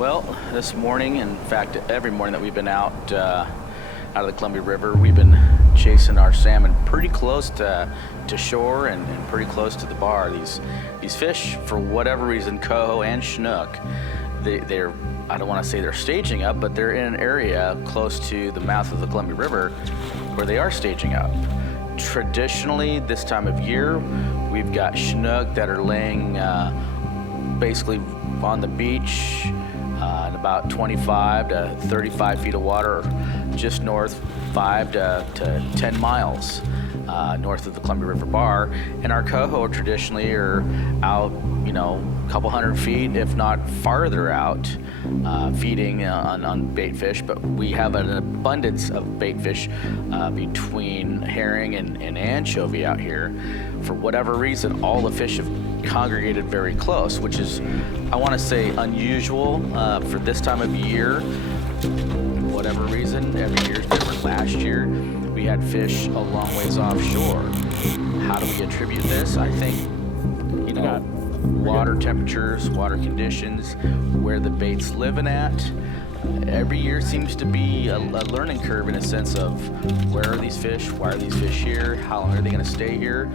Well, this morning, in fact, every morning that we've been out of the Columbia River, we've been chasing our salmon pretty close to shore and pretty close to the bar. These fish, for whatever reason, coho and chinook, they're I don't want to say they're staging up, but they're in an area close to the mouth of the Columbia River where they are staging up. Traditionally, this time of year, we've got chinook that are laying basically on the beach in about 25 to 35 feet of water, just north 5 to 10 miles north of the Columbia River bar. And our coho traditionally are out, a couple hundred feet, if not farther out, feeding on bait fish. But we have an abundance of bait fish between herring and anchovy out here. For whatever reason, all the fish have congregated very close, which is, I want to say, unusual for this time of year. Whatever reason, every year is different. Last year, we had fish a long ways offshore. How do we attribute this? I think, water temperatures, water conditions, where the bait's living at. Every year seems to be a learning curve in a sense of where are these fish, why are these fish here, how long are they going to stay here.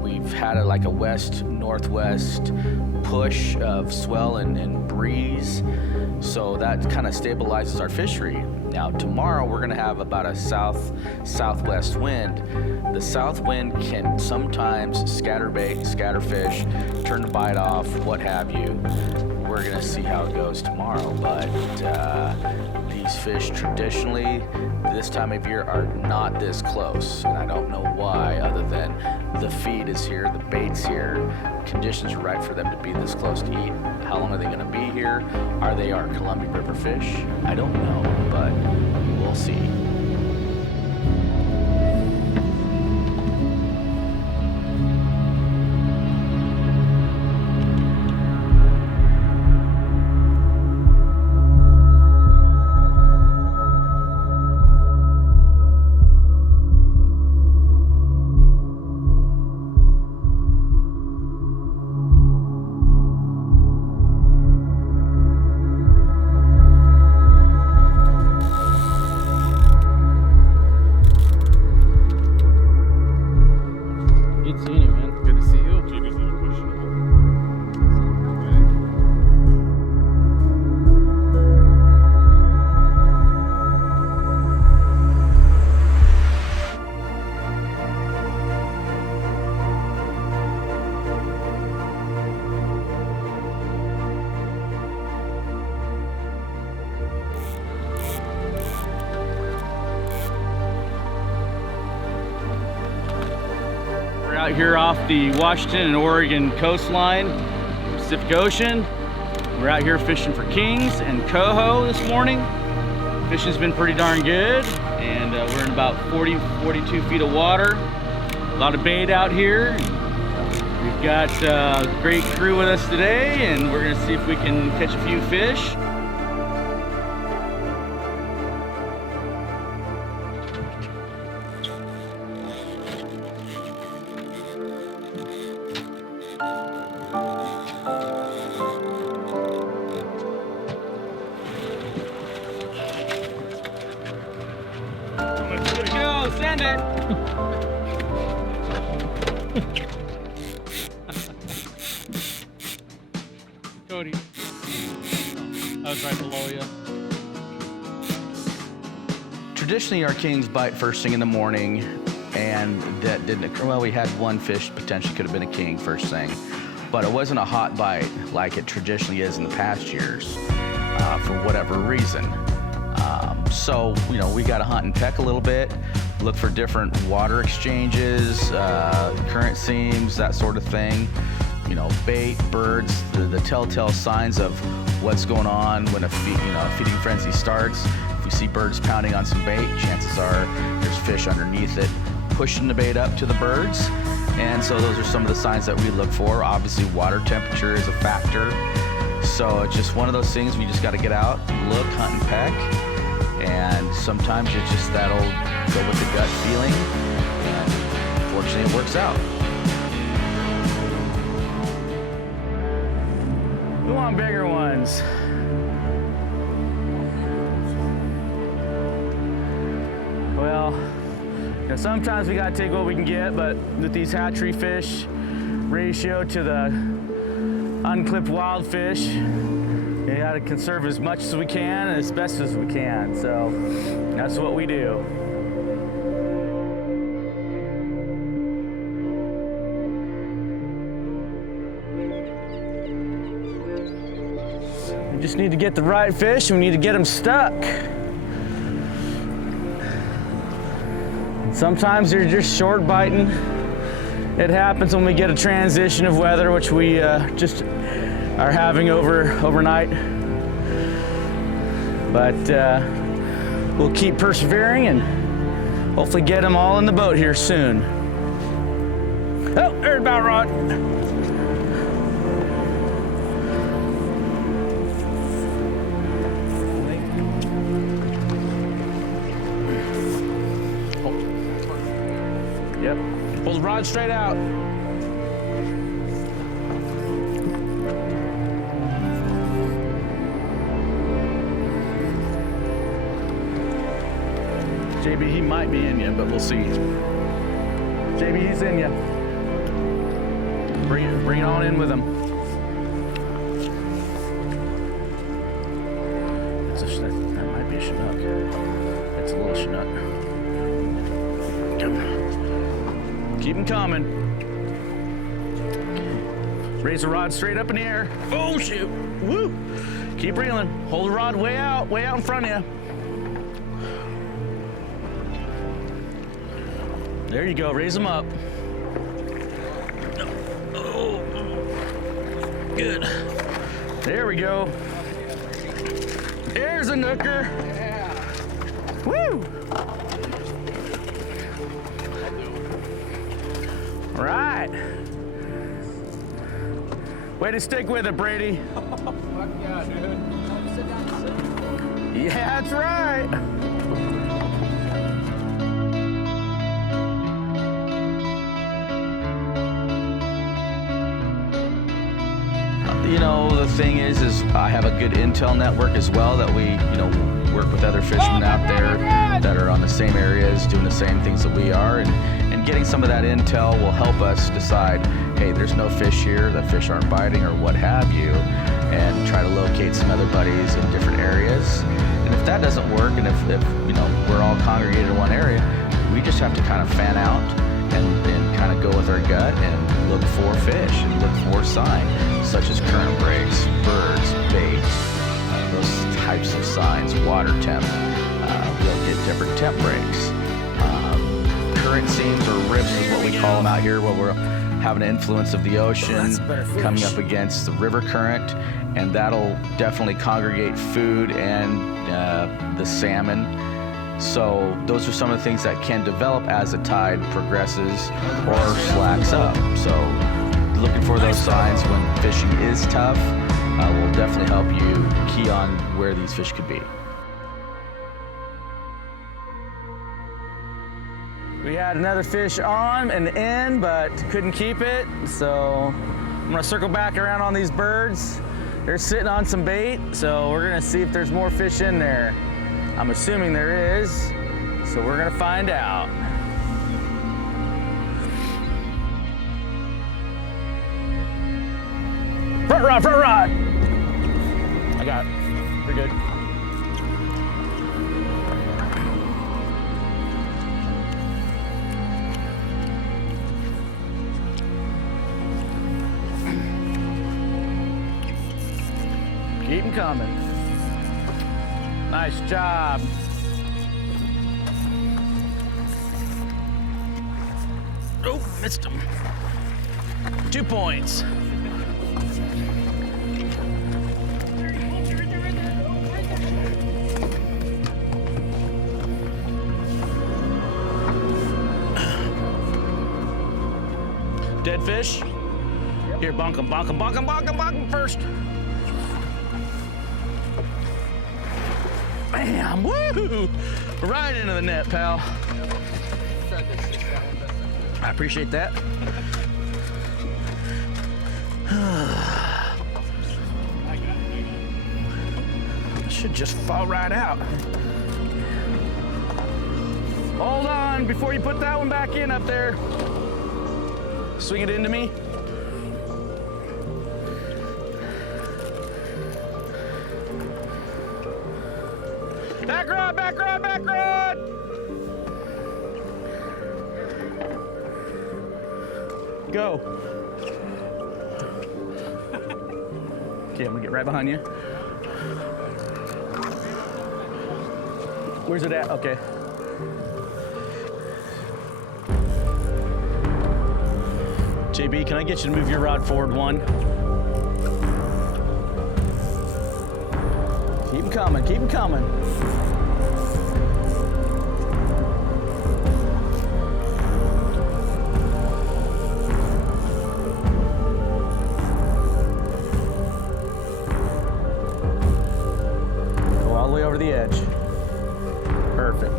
We've had a west-northwest push of swell and breeze, so that kind of stabilizes our fishery. Now tomorrow we're going to have about a southwest wind. The south wind can sometimes scatter bait, scatter fish, turn the bite off, what have you. We're going to see how it goes tomorrow, but these fish traditionally this time of year are not this close, and I don't know why, other than the feed is here, the bait's here, conditions are right for them to be this close to eat. How long are they going to be here? Are they our Columbia River fish? I don't know, but we'll see. Out here off the Washington and Oregon coastline, Pacific Ocean. We're out here fishing for kings and coho this morning. Fishing's been pretty darn good, and we're in about 42 feet of water. A lot of bait out here. We've got a great crew with us today, and we're gonna see if we can catch a few fish. Send it! Cody. I was right below you. Traditionally, our kings bite first thing in the morning, and that didn't occur. Well, we had one fish potentially could have been a king first thing, but it wasn't a hot bite like it traditionally is in the past years for whatever reason. So, we got to hunt and peck a little bit, look for different water exchanges, current seams, that sort of thing. Bait, birds, the telltale signs of what's going on when a feeding frenzy starts. If we see birds pounding on some bait, chances are there's fish underneath it pushing the bait up to the birds. And so those are some of the signs that we look for. Obviously, water temperature is a factor. So it's just one of those things we just got to get out, look, hunt and peck. And sometimes it's just that old go with the gut feeling, and fortunately it works out. We want bigger ones. sometimes we gotta take what we can get, but with these hatchery fish, ratio to the unclipped wild fish, we gotta conserve as much as we can and as best as we can. So that's what we do. We just need to get the right fish and we need to get them stuck. Sometimes they're just short biting. It happens when we get a transition of weather, which we just are having overnight. But we'll keep persevering and hopefully get them all in the boat here soon. Oh, there's a bow rod. Yep. Pull the rod straight out. JB, he might be in you, but we'll see. JB, he's in you. Bring it on in with him. That might be a Chinook. That's a little Chinook. Keep them coming. Raise the rod straight up in the air. Oh, shoot. Woo. Keep reeling. Hold the rod way out in front of you. There you go. Raise them up. Oh, good. There we go. There's a nooker. Yeah. Woo. All right. Way to stick with it, Brady. Fuck yeah, dude. Sit down and sit. Yeah, that's right. You know, the thing is I have a good intel network as well that we, work with other fishermen out there that are on the same areas, doing the same things that we are, and getting some of that intel will help us decide, hey, there's no fish here, the fish aren't biting or what have you, and try to locate some other buddies in different areas. And if that doesn't work, and if we're all congregated in one area, we just have to kind of fan out and kind of go with our gut and look for fish and look for signs such as current breaks, birds, bait, those types of signs, water temp. We'll get different temp breaks. Current seams or rips is what we call them out here, where we're having an influence of the ocean coming up against the river current, and that'll definitely congregate food and the salmon. So those are some of the things that can develop as the tide progresses or slacks up. So looking for those signs when fishing is tough will definitely help you key on where these fish could be. We had another fish on and in, but couldn't keep it. So I'm gonna circle back around on these birds. They're sitting on some bait, so we're gonna see if there's more fish in there. I'm assuming there is, so we're gonna find out. Front rod, front rod! I got it, we're good. Keep them coming. Nice job. Oh, missed him. 2 points. Dead fish? Here, bonk him, bonk him, bonk him, bonk him, bonk him first. Bam, woo! Right into the net, pal. I appreciate that. Should just fall right out. Hold on before you put that one back in up there. Swing it into me. Back rod, back rod, back rod! Go. Okay, I'm gonna get right behind you. Where's it at? Okay. JB, can I get you to move your rod forward one? Keep them coming, keep them coming. Go all the way over the edge. Perfect.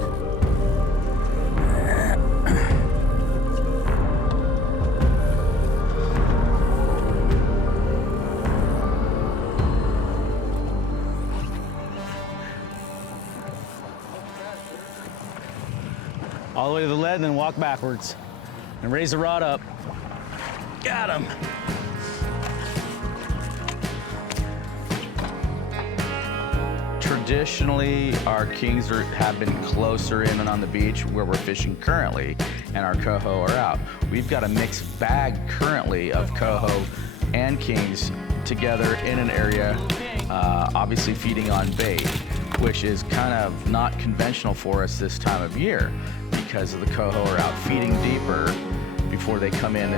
All the way to the lead and then walk backwards. And raise the rod up. Got him. Traditionally, our kings have been closer in and on the beach where we're fishing currently, and our coho are out. We've got a mixed bag currently of coho and kings together in an area, obviously feeding on bait, which is kind of not conventional for us this time of year because of the coho are out feeding deeper before they come in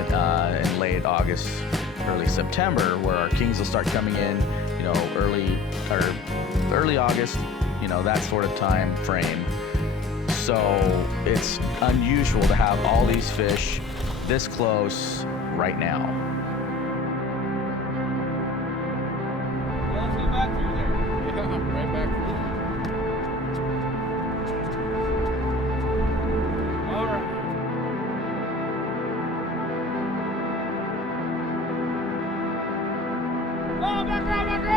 late August, early September, where our kings will start coming in, you know, early August, you know, that sort of time frame. So it's unusual to have all these fish this close right now. Well, let's go back through there. Yeah, right back through there. All right. Oh, back rod, back rod!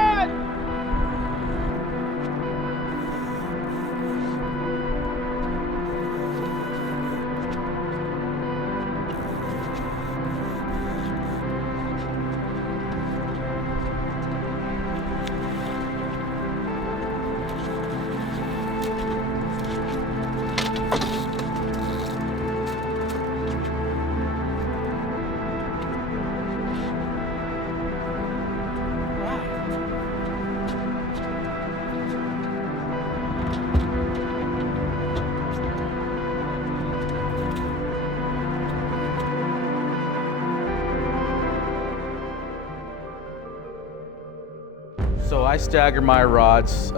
So I stagger my rods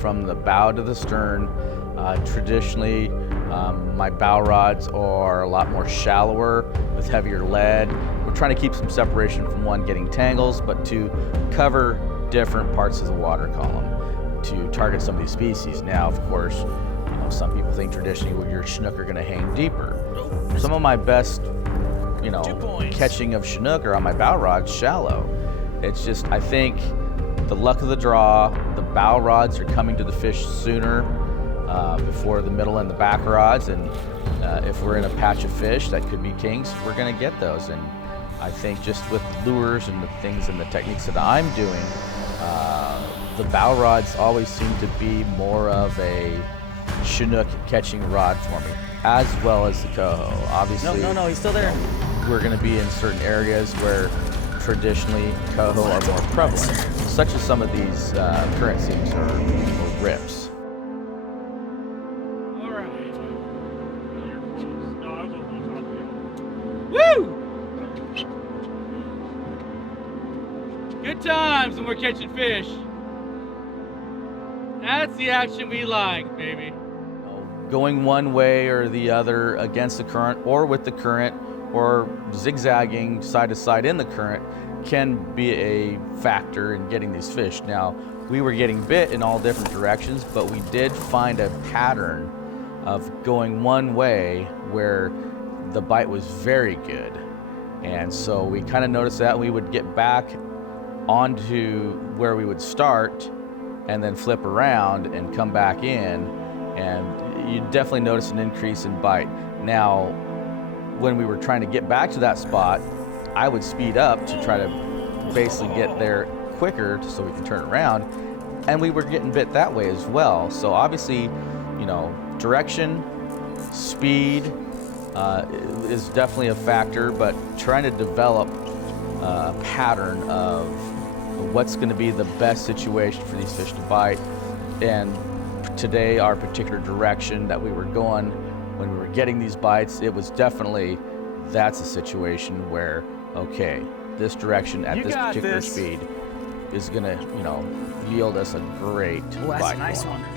from the bow to the stern. Traditionally, my bow rods are a lot more shallower with heavier lead. We're trying to keep some separation from one getting tangles, but to cover different parts of the water column to target some of these species. Now, of course, you know, some people think traditionally your Chinook are going to hang deeper. Some of my best, you know, catching of Chinook are on my bow rods shallow. It's just, I think, the luck of the draw, the bow rods are coming to the fish sooner before the middle and the back rods, and if we're in a patch of fish that could be kings, we're going to get those. And I think just with lures and the things and the techniques that I'm doing, the bow rods always seem to be more of a Chinook catching rod for me, as well as the coho. Obviously, No, he's still there. We're going to be in certain areas where traditionally coho are more prevalent, such as some of these current seams or rips. All right. Woo! Good times when we're catching fish. That's the action we like, baby. Going one way or the other against the current or with the current or zigzagging side to side in the current can be a factor in getting these fish. Now, we were getting bit in all different directions, but we did find a pattern of going one way where the bite was very good. And so we kind of noticed that, and we would get back onto where we would start and then flip around and come back in. And you definitely notice an increase in bite. Now, when we were trying to get back to that spot, I would speed up to try to basically get there quicker so we can turn around, and we were getting bit that way as well. So obviously, you know, direction, speed is definitely a factor, but trying to develop a pattern of what's going to be the best situation for these fish to bite. And today, our particular direction that we were going when we were getting these bites, it was definitely, that's a situation where, okay, this direction at this particular speed is gonna, you know, yield us a great bite. That's a nice going. one.